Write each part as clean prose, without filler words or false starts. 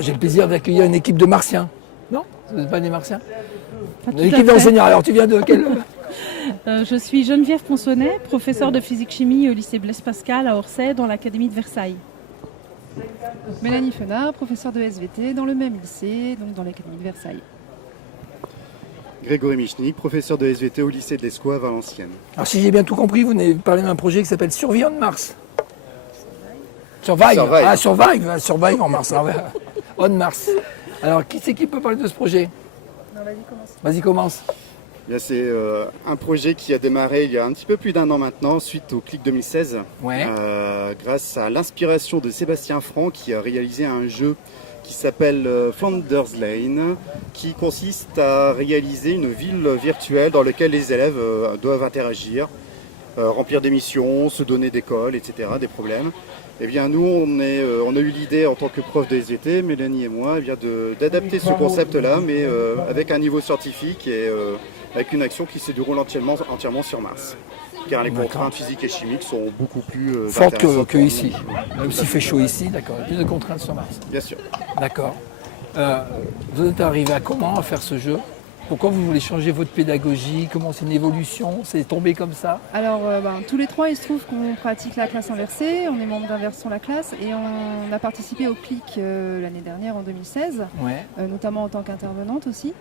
J'ai le plaisir d'accueillir une équipe de martiens. Non, ce n'est pas des martiens. Pas tout Une à équipe fait. d'enseignants. Alors tu viens de quel... Je suis Geneviève Ponsonnet, professeure de physique-chimie au lycée Blaise Pascal à Orsay, dans l'académie de Versailles. Mélanie Fenard, professeure de SVT dans le même lycée, donc dans l'académie de Versailles. Grégory Michnik, professeur de SVT au lycée de l'Escaut à Valenciennes. Alors si j'ai bien tout compris, vous venez parler d'un projet qui s'appelle Survie on Mars. Survive. Ah, Survive en Mars. On Mars. Alors qui c'est qui peut parler de ce projet? Non, vas-y, commence. Vas-y, commence. C'est un projet qui a démarré il y a un petit peu plus d'1 an maintenant, suite au Clic 2016, Ouais. grâce à l'inspiration de Sébastien Franck qui a réalisé un jeu qui s'appelle Founders Lane, qui consiste à réaliser une ville virtuelle dans laquelle les élèves doivent interagir, remplir des missions, se donner des calls, etc., des problèmes. Eh bien, nous, on a eu l'idée en tant que prof de SVT, Mélanie et moi, d'adapter ce concept-là, mais avec un niveau scientifique et avec une action qui se déroule entièrement sur Mars. Car les contraintes physiques et chimiques sont beaucoup plus Forte intéressantes que ici. Même s'il fait chaud ici, d'accord. Il y a plus de contraintes sur Mars. Bien sûr. D'accord. Vous êtes arrivé à comment à faire ce jeu? Pourquoi vous voulez changer votre pédagogie? Comment c'est une évolution? C'est tombé comme ça? Alors, tous les trois, il se trouve qu'on pratique la classe inversée, on est membre d'Inversons la classe et on a participé au CLIC l'année dernière en 2016, Ouais. notamment en tant qu'intervenante aussi.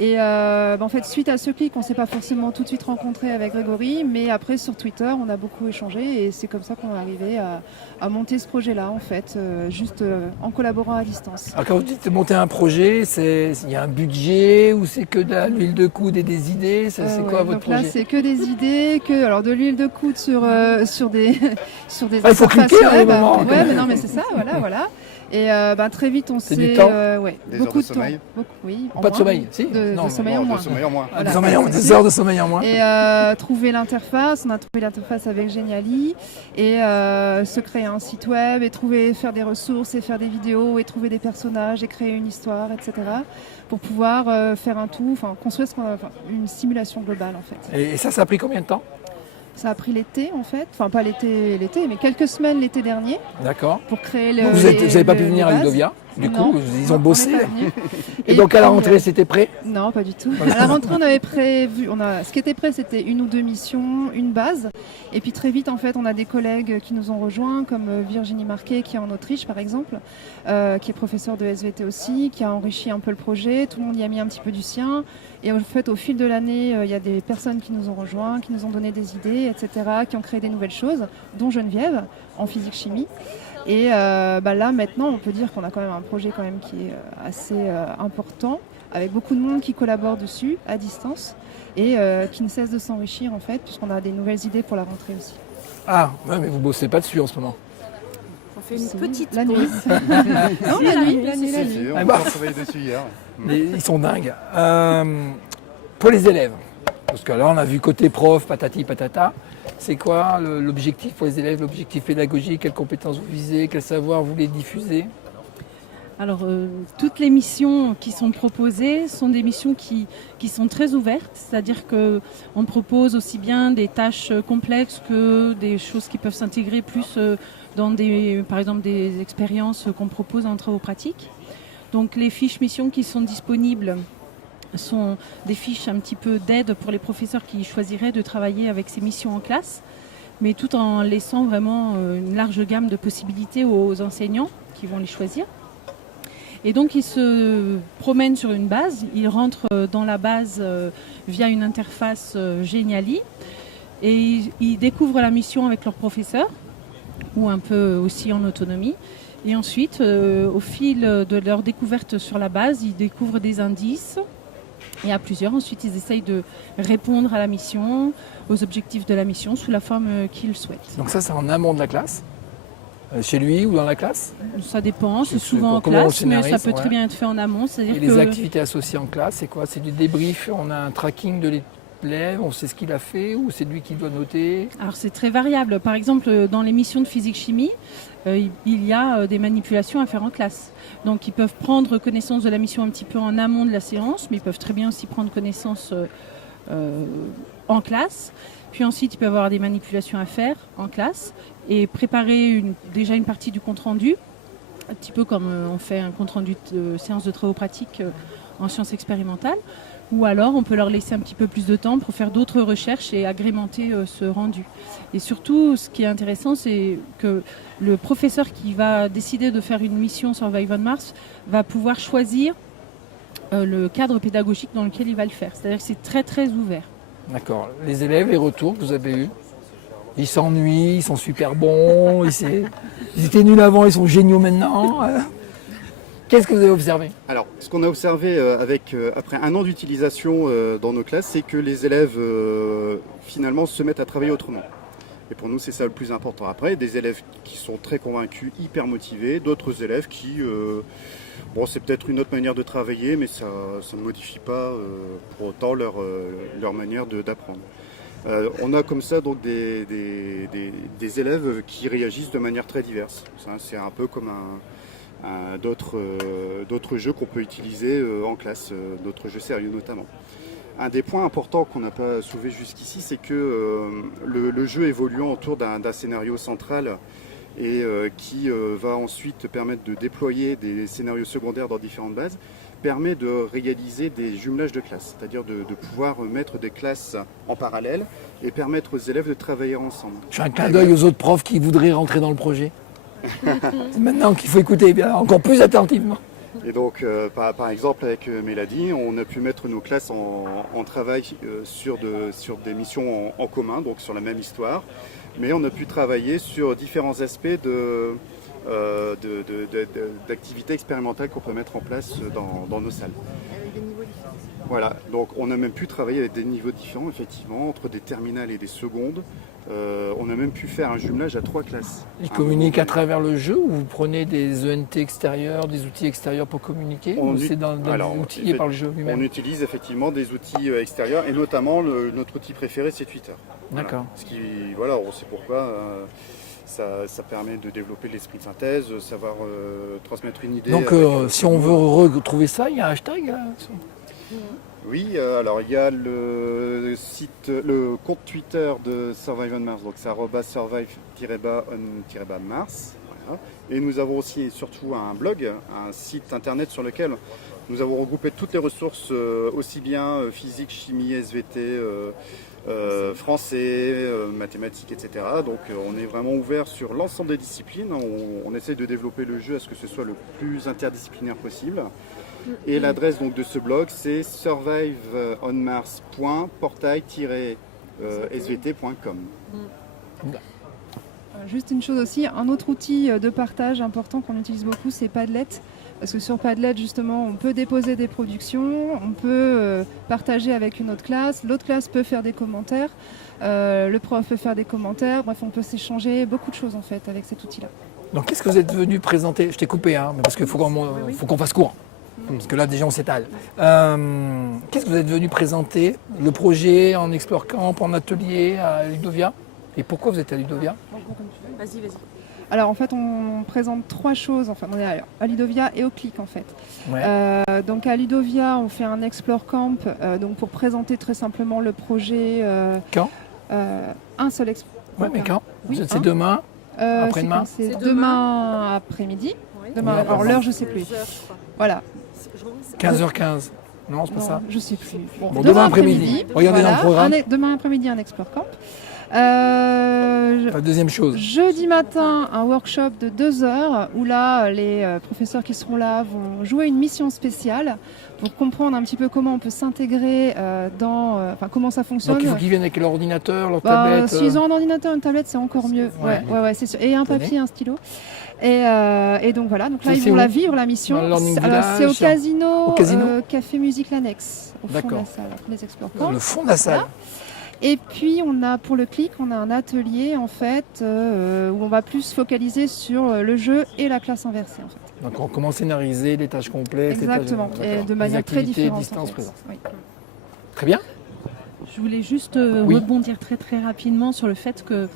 Et en fait, suite à ce CLIC, on ne s'est pas forcément tout de suite rencontré avec Grégory, mais après sur Twitter, on a beaucoup échangé et c'est comme ça qu'on est arrivé à monter ce projet-là, en fait, en collaborant à distance. Alors quand vous dites monter un projet, il y a un budget ou c'est que de l'huile de coude et des idées? C'est quoi votre donc là, projet? c'est que des idées, alors de l'huile de coude sur des sur des Ah, il faut interfaces cliquer à un web. moment. Ouais, mais non, mais c'est ça, voilà. Et très vite, on C'est s'est du temps Des beaucoup heures de de sommeil temps. Oui, en Pas de moins. sommeil, si? De Non, sommeil en De moins. sommeil en moins. Ah, Voilà. des heures de sommeil en moins. Et trouver l'interface, on a trouvé l'interface avec Geniali et se créer un site web et faire des ressources et faire des vidéos et trouver des personnages et créer une histoire, etc. pour pouvoir faire un tout, construire une simulation globale en fait. Et ça a pris combien de temps? Ça a pris l'été en fait, pas l'été, mais quelques semaines l'été dernier D'accord. pour créer le. Vous n'avez pas pu venir à les bases. Ludovia? Du Non, coup, ils ont on bossé. n'est pas venu. Et donc à la puis, rentrée, c'était prêt? Non, pas du tout. À la rentrée, on avait prévu, ce qui était prêt, c'était 1 ou 2 missions, une base. Et puis très vite, en fait, on a des collègues qui nous ont rejoints, comme Virginie Marquet, qui est en Autriche, par exemple, qui est professeure de SVT aussi, qui a enrichi un peu le projet. Tout le monde y a mis un petit peu du sien. Et en fait, au fil de l'année, il y a des personnes qui nous ont rejoints, qui nous ont donné des idées, etc., qui ont créé des nouvelles choses, dont Geneviève, en physique-chimie. Et là, maintenant, on peut dire qu'on a quand même un projet qui est assez important, avec beaucoup de monde qui collabore dessus, à distance, et qui ne cesse de s'enrichir, en fait, puisqu'on a des nouvelles idées pour la rentrée aussi. Ah, ouais, mais vous bossez pas dessus en ce moment. On fait une petite La nuit. pause. Non, la nuit. On Ah bah. a travaillé dessus hier. Mais ils sont dingues. Pour les élèves, parce que là, on a vu côté prof, patati patata. C'est quoi l'objectif pour les élèves, l'objectif pédagogique? Quelles compétences vous visez? Quel savoir vous voulez diffuser? Alors, toutes les missions qui sont proposées sont des missions qui sont très ouvertes, c'est-à-dire qu'on propose aussi bien des tâches complexes que des choses qui peuvent s'intégrer plus dans par exemple, des expériences qu'on propose en travaux pratiques. Donc, les fiches missions qui sont disponibles sont des fiches un petit peu d'aide pour les professeurs qui choisiraient de travailler avec ces missions en classe, mais tout en laissant vraiment une large gamme de possibilités aux enseignants qui vont les choisir. Et donc, ils se promènent sur une base, ils rentrent dans la base via une interface Geniali et ils découvrent la mission avec leur professeur, ou un peu aussi en autonomie. Et ensuite, au fil de leur découverte sur la base, ils découvrent des indices. Et à plusieurs, ensuite, ils essayent de répondre à la mission, aux objectifs de la mission, sous la forme qu'ils souhaitent. Donc ça, c'est en amont de la classe? Chez lui ou dans la classe? Ça dépend, c'est C'est souvent en comment on classe, mais ça scénarise, peut très ouais. bien être fait en amont. Et C'est-à-dire les que activités associées en classe, c'est quoi? C'est du débrief, on a un tracking de l'élève, on sait ce qu'il a fait ou c'est lui qui doit noter? alors c'est très variable. Par exemple, dans les missions de physique-chimie, il y a des manipulations à faire en classe. Donc ils peuvent prendre connaissance de la mission un petit peu en amont de la séance, mais ils peuvent très bien aussi prendre connaissance en classe. Puis ensuite, il peut y avoir des manipulations à faire en classe et préparer déjà une partie du compte-rendu un petit peu comme on fait un compte-rendu de séance de travaux pratiques en sciences expérimentales, ou alors on peut leur laisser un petit peu plus de temps pour faire d'autres recherches et agrémenter ce rendu. Et surtout, ce qui est intéressant, c'est que le professeur qui va décider de faire une mission Survive on Mars va pouvoir choisir le cadre pédagogique dans lequel il va le faire. C'est-à-dire que c'est très très ouvert. D'accord. Les élèves, les retours que vous avez eus, ils s'ennuient, ils sont super bons, ils étaient nuls avant, ils sont géniaux maintenant. Qu'est-ce que vous avez observé? Alors, ce qu'on a observé après un an d'utilisation dans nos classes, c'est que les élèves finalement se mettent à travailler autrement. Et pour nous, c'est ça le plus important. Après, des élèves qui sont très convaincus, hyper motivés, d'autres élèves qui, bon, c'est peut-être une autre manière de travailler, mais ça ne modifie pas pour autant leur manière d'apprendre. On a comme ça donc des élèves qui réagissent de manière très diverse. C'est un peu comme d'autres jeux qu'on peut utiliser en classe, d'autres jeux sérieux notamment. Un des points importants qu'on n'a pas soulevé jusqu'ici, c'est que le jeu évoluant autour d'un scénario central et qui va ensuite permettre de déployer des scénarios secondaires dans différentes bases, permet de réaliser des jumelages de classes, c'est-à-dire de pouvoir mettre des classes en parallèle et permettre aux élèves de travailler ensemble. Je fais un clin d'œil aux autres profs qui voudraient rentrer dans le projet. C'est maintenant qu'il faut écouter bien, encore plus attentivement. Et donc, par exemple, avec Mélanie, on a pu mettre nos classes en travail sur des missions en commun, donc sur la même histoire, mais on a pu travailler sur différents aspects d'activités expérimentales qu'on peut mettre en place dans nos salles. Avec des niveaux différents. Voilà, donc on a même pu travailler avec des niveaux différents, effectivement, entre des terminales et des secondes. On a même pu faire un jumelage à 3 classes. Ils communiquent à travers le jeu ou vous prenez des ENT extérieurs, des outils extérieurs pour communiquer ou c'est outillé par le jeu lui-même? On utilise effectivement des outils extérieurs et notamment notre outil préféré, c'est Twitter. D'accord. Voilà, on sait pourquoi. Ça permet de développer l'esprit de synthèse, savoir transmettre une idée. Donc si on veut retrouver ça, il y a un hashtag là? Oui, alors il y a le compte Twitter de Survive on Mars, donc c'est @survive-on-mars. Voilà. Et nous avons aussi et surtout un blog, un site internet sur lequel nous avons regroupé toutes les ressources, aussi bien physique, chimie, SVT, français, mathématiques, etc. Donc on est vraiment ouvert sur l'ensemble des disciplines. On essaie de développer le jeu à ce que ce soit le plus interdisciplinaire possible. Et l'adresse donc de ce blog, c'est surviveonmars.portail-svt.com. Juste une chose aussi, un autre outil de partage important qu'on utilise beaucoup, c'est Padlet. Parce que sur Padlet, justement, on peut déposer des productions, on peut partager avec une autre classe, l'autre classe peut faire des commentaires, le prof peut faire des commentaires, bref, on peut s'échanger beaucoup de choses en fait avec cet outil-là. Donc qu'est-ce que vous êtes venu présenter? Je t'ai coupé, hein, mais parce qu'il faut qu'on fasse court. Parce que là, déjà, on s'étale. Qu'est-ce que vous êtes venu présenter? Le projet en Explore Camp, en atelier à Ludovia? Et pourquoi vous êtes à Ludovia? Vas-y. Alors en fait, on présente 3 choses. Enfin, on est à Ludovia et au CLIC en fait. Ouais. Donc à Ludovia, on fait un Explore Camp donc pour présenter très simplement le projet. Quand? Un seul Explore. Ouais, mais quand? Oui, C'est demain? Après-demain? C'est demain après-midi. Demain, Oui, alors l'heure, je sais plus. Voilà. 15h15. Non, c'est pas Non, ça. je sais plus. Bon, demain après-midi. Regardez dans le programme. Demain après-midi, un Explore Camp. La deuxième chose. Jeudi matin, un workshop de 2 heures où là, les professeurs qui seront là vont jouer une mission spéciale pour comprendre un petit peu comment on peut s'intégrer comment ça fonctionne. Donc il faut qu'ils viennent avec leur ordinateur, leur tablette. S'ils ont un ordinateur, une tablette, c'est encore mieux. Ouais, c'est sûr. Et un papier, un stylo. Et donc voilà, donc là ils vont la vivre la mission. Alors c'est au casino, casino Café Musique l'Annexe, au fond de la salle, les Explore Camp. Le fond de la salle. Voilà. Et puis on a pour le CLIC, on a un atelier en fait où on va plus se focaliser sur le jeu et la classe inversée en fait. Donc on commence à scénariser les tâches complètes. Exactement, et de manière très différente. Distance, présence. Oui. Très bien. Je voulais juste rebondir très très rapidement sur le fait que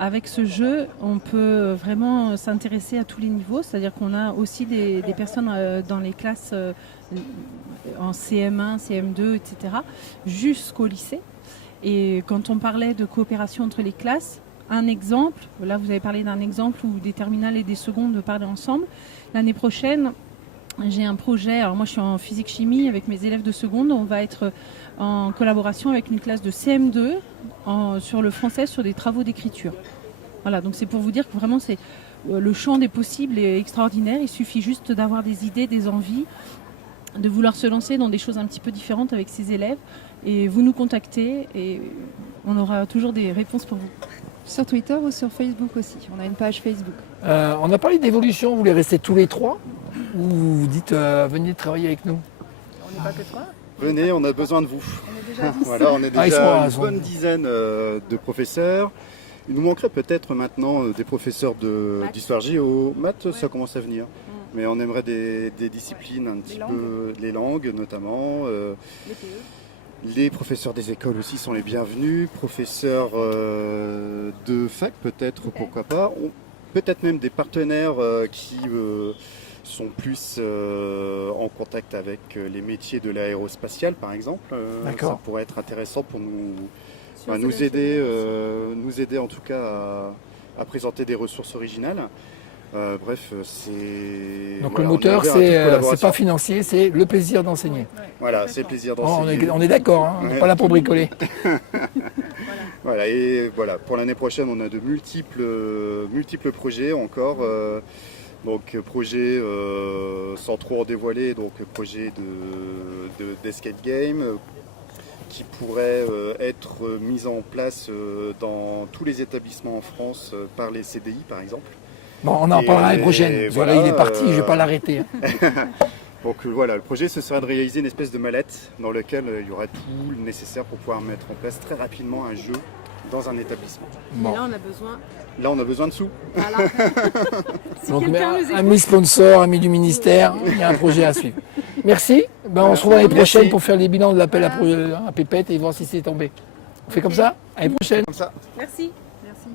avec ce jeu, on peut vraiment s'intéresser à tous les niveaux. C'est-à-dire qu'on a aussi des personnes dans les classes en CM1, CM2, etc. jusqu'au lycée. Et quand on parlait de coopération entre les classes, un exemple. Là, vous avez parlé d'un exemple où des terminales et des secondes parlaient ensemble. L'année prochaine, j'ai un projet. Alors moi, je suis en physique-chimie avec mes élèves de seconde. On va être en collaboration avec une classe de CM2 sur le français, sur des travaux d'écriture. Voilà, donc c'est pour vous dire que vraiment, le champ des possibles est extraordinaire. Il suffit juste d'avoir des idées, des envies, de vouloir se lancer dans des choses un petit peu différentes avec ses élèves. Et vous nous contactez et on aura toujours des réponses pour vous. Sur Twitter ou sur Facebook aussi. On a une page Facebook. On a parlé d'évolution, vous voulez rester tous les trois ou vous dites venez travailler avec nous? On n'est pas que trois. Venez, on a besoin de vous. On est déjà 10. Voilà, on est Ah, déjà ils une sont- bonne dizaine de professeurs. Il nous manquerait peut-être maintenant des professeurs Maths. d'histoire géo. Maths, ça Ouais. commence à venir. Mais on aimerait des disciplines un petit peu, les langues notamment. Les PE. Les professeurs des écoles aussi sont les bienvenus. Professeurs de fac peut-être, pourquoi pas. Peut-être même des partenaires qui sont plus en contact avec les métiers de l'aérospatiale par exemple. D'accord. Ça pourrait être intéressant pour nous, Sur nous sélectionner aider en tout cas à présenter des ressources originales. Bref, c'est... Donc voilà, le on est moteur, ouvert à toute c'est collaboration. pas financier, c'est le plaisir d'enseigner. Voilà, c'est le plaisir Oh, d'enseigner. on est d'accord, hein, on n'est pas là pour bricoler. Voilà, et voilà, pour l'année prochaine, on a de multiples projets encore. Donc projet sans trop en dévoiler, donc projet d'escape game qui pourrait être mis en place dans tous les établissements en France par les CDI par exemple. Bon, on en Et parlera l'année prochaine. Voilà, voilà, il est parti, je ne vais pas l'arrêter. Donc voilà, le projet ce serait de réaliser une espèce de mallette dans laquelle il y aurait tout le nécessaire pour pouvoir mettre en place très rapidement un jeu dans un établissement. Bon. Et là, on a besoin. Là on a besoin de sous. Voilà. Si Donc, quelqu'un nous écoute. amis sponsors, amis du ministère, il y a un projet à suivre. Merci. On se retrouve l'année prochaine Merci. pour faire les bilans de l'appel à Pépette et voir si c'est tombé. On fait comme ça? À l'année prochaine. Comme ça. Merci. Merci.